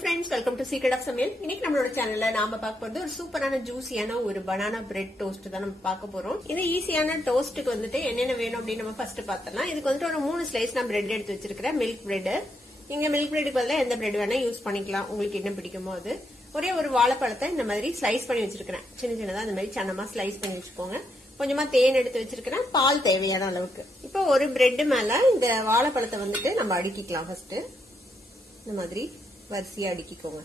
friends, welcome to Secret of Samil. இன்னைக்கு நம்மளோட சேனல்ல நாம பார்க்க போறது ஒரு சூப்பரான ஜூசியான ஒரு பனானா பிரெட் டோஸ்ட் தான் நம்ம பார்க்க போறோம். இந்த ஈஸியான டோஸ்ட்டுக்கு வந்துட்டு என்னென்ன வேணும் அப்படின்னு நம்ம ஃபர்ஸ்ட் பார்த்தலாம். இதுக்கு வந்துட்டு ஒரு 3 ஸ்லைஸ் நான் பிரெட் எடுத்து வச்சிருக்கிறேன். Milk bread. நீங்க மில்க் பிரெட்டுக்கு பதிலா எந்த பிரெட் வேணா யூஸ் பண்ணிக்கலாம். உங்களுக்கு என்ன பிடிக்குமோ அது. ஒரே ஒரு வாழைப்பழத்தை இந்த மாதிரி ஸ்லைஸ் பண்ணி வச்சிருக்கிறேன். சின்ன சின்னதா இந்த மாதிரி சன்னமா ஸ்லைஸ் பண்ணி வச்சுக்கோங்க. கொஞ்சமா தேன் எடுத்து வச்சிருக்கிறேன். பால் தேவையான அளவுக்கு. இப்போ ஒரு பிரெட் மேல இந்த வாழைப்பழத்தை வந்துட்டு நம்ம அடுக்கிக்கலாம். ஃபர்ஸ்ட் இந்த மாதிரி வரிசையா அடுக்கிக்கோங்க.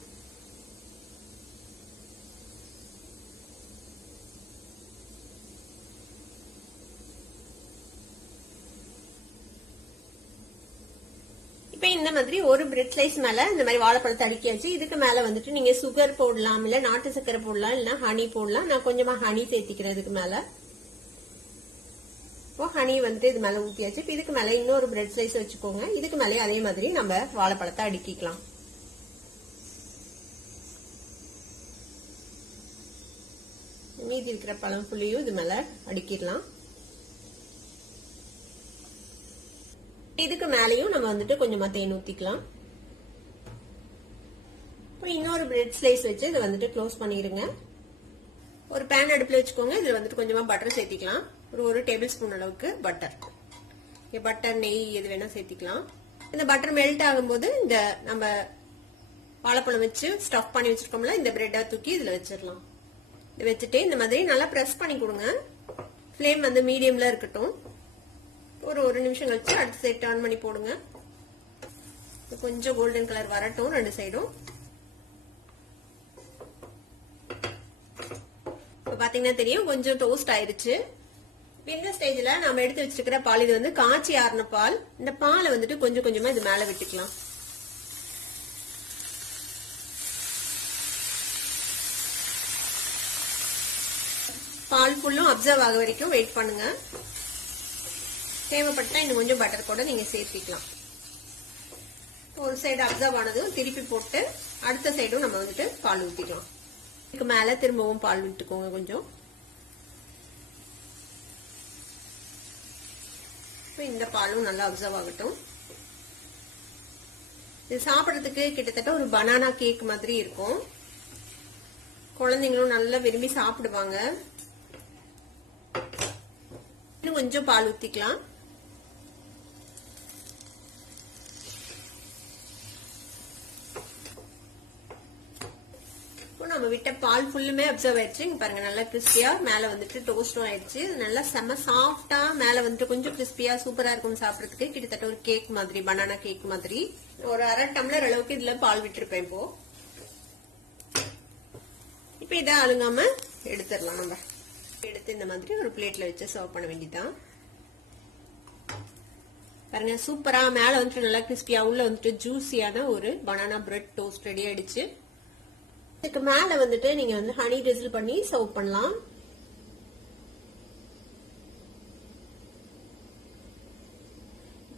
இப்ப இந்த மாதிரி ஒரு பிரெட் ஸ்லைஸ் மேல இந்த மாதிரி வாழைப்பழத்தை அடுக்கியாச்சு. இதுக்கு மேல வந்துட்டு நீங்க சுகர் போடலாம், இல்ல நாட்டு சக்கரை போடலாம், இல்ல ஹனி போடலாம். நான் கொஞ்சமா ஹனி சேர்த்திக்கிறேன் இதுக்கு மேல. இப்போ ஹனி வந்துட்டு இது மேல ஊத்தியாச்சு. இப்ப இதுக்கு மேல இன்னொரு பிரெட் ஸ்லைஸ் வச்சுக்கோங்க. இதுக்கு மேலே அதே மாதிரி நம்ம வாழைப்பழத்தை அடுக்கிக்கலாம். மீதி இருக்கிற பழம் புள்ளியும் இது மேல அடுக்கிடலாம். இதுக்கு மேலையும் நம்ம வந்துட்டு கொஞ்சமா தேன் ஊத்திக்கலாம். இன்னொரு பிரெட் ஸ்லைஸ் வச்சு இதை வந்துட்டு க்ளோஸ் பண்ணிடுங்க. ஒரு பேன் அடுப்புல வச்சுக்கோங்க. இதுல வந்துட்டு கொஞ்சமா பட்டர் சேர்த்திக்கலாம். ஒரு டேபிள் ஸ்பூன் அளவுக்கு பட்டர். பட்டர் நெய் எது வேணா சேர்த்திக்கலாம். இந்த பட்டர் மெல்ட் ஆகும்போது இந்த நம்ம வாழைப்பழம் வச்சு ஸ்டஃப் பண்ணி வச்சிருக்கோம்ல, இந்த பிரெட்டை தூக்கி இதுல வச்சிடலாம். இதை வச்சுட்டு இந்த மாதிரி நல்லா பிரஸ் பண்ணி கொடுங்க. ஃப்ளேம் வந்து மீடியம்ல இருக்கட்டும். ஒரு நிமிஷம் கழிச்சு அடுத்த சைடு டர்ன் பண்ணி போடுங்க. கொஞ்சம் கோல்டன் கலர் வரட்டும் ரெண்டு சைடும். இப்ப பாத்தீங்கன்னா தெரியும் கொஞ்சம் டோஸ்ட் ஆயிருச்சு. இந்த ஸ்டேஜ்ல நம்ம எடுத்து வச்சிருக்கிற பால், இது வந்து காய்ச்சி ஆறின பால். இந்த பாலை வந்துட்டு கொஞ்சம் கொஞ்சமா இது மேல விட்டுக்கலாம். பால் ஃபுல்லும் அப்சர்வ் ஆக வரைக்கும் வெயிட் பண்ணுங்க. தேவைப்பட்டா இன்னும் கொஞ்சம் பட்டர் கூட நீங்க சேர்த்திக்கலாம். ஒரு சைடு அப்சர்வ் ஆனதும் திருப்பி போட்டு அடுத்த சைடும் நம்ம வந்துட்டு பால் ஊத்திக்கலாம். இதுக்கு மேல திரும்பவும் பால் விட்டுக்கோங்க கொஞ்சம். இந்த பாலும் நல்லா அப்சர்வ் ஆகட்டும். இது சாப்பிடறதுக்கு கிட்டத்தட்ட ஒரு பனானா கேக் மாதிரி இருக்கும். குழந்தைங்களும் நல்லா விரும்பி சாப்பிடுவாங்க. இன்னும் கொஞ்சம் பால் ஊத்திக்கலாம். நம்ம விட்ட பால் ஃபுல்லுமே அப்சர்வ் ஆயிடுச்சு. பாருங்க நல்லா கிறிஸ்பியா மேல வந்துட்டு டோஸ்டும் ஆயிடுச்சு. நல்லா செம்ம சாஃப்டா மேல வந்துட்டு கொஞ்சம் கிறிஸ்பியா சூப்பரா இருக்கும் சாப்பிடறதுக்கு. கிட்டத்தட்ட ஒரு கேக் மாதிரி, பனானா கேக் மாதிரி. ஒரு அரை டம்ளர் அளவுக்கு இதுல பால் விட்டுருப்பேன். இப்ப இதை அழுங்காம எடுத்துடலாம். நம்ம எடுத்து இந்த மாதிரி ஒரு பிளேட்ல வச்சு சர்வ் பண்ண வேண்டியதான். பாருங்க சூப்பரா மேல வந்துட்டு நல்லா கிறிஸ்பியா, உள்ள வந்துட்டு ஜூசியான ஒரு பனானா பிரெட் டோஸ்ட் ரெடி ஆயிடுச்சு. இதுக்கு மேல வந்துட்டு நீங்க வந்து ஹனி drizzle பண்ணி சர்வ் பண்ணலாம்.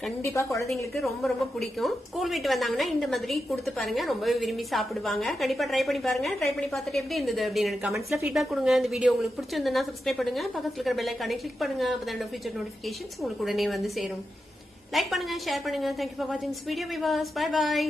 கண்டிப்பா குழந்தைங்களுக்கு ரொம்ப ரொம்ப பிடிக்கும். ஸ்கூல் விட்டு வந்தாங்கன்னா இந்த மாதிரி கொடுத்து பாருங்க, ரொம்பவே விரும்பி சாப்பிடுவாங்க. கண்டிப்பா ட்ரை பண்ணி பாருங்க. ட்ரை பண்ணி பார்த்துட்டு எப்படி இருந்தது அப்படின்னு கமெண்ட்ஸ்ல ஃபீட்பேக் கொடுங்க. இந்த வீடியோ உங்களுக்கு பிடிச்சிருந்தா சப்ஸ்கிரைப் பண்ணுங்க. பக்கத்துல இருக்கிற பெல் ஐகானை கிளிக் பண்ணுங்க. அப்பதான் ஃபியூச்சர் நோட்டிபிகேஷன்ஸ் உங்களுக்கு உடனே வந்து சேரும். லைக் பண்ணுங்க, ஷேர் பண்ணுங்க. தேங்க்யூ ஃபார் வாட்சிங் திஸ் வீடியோ. Bye by.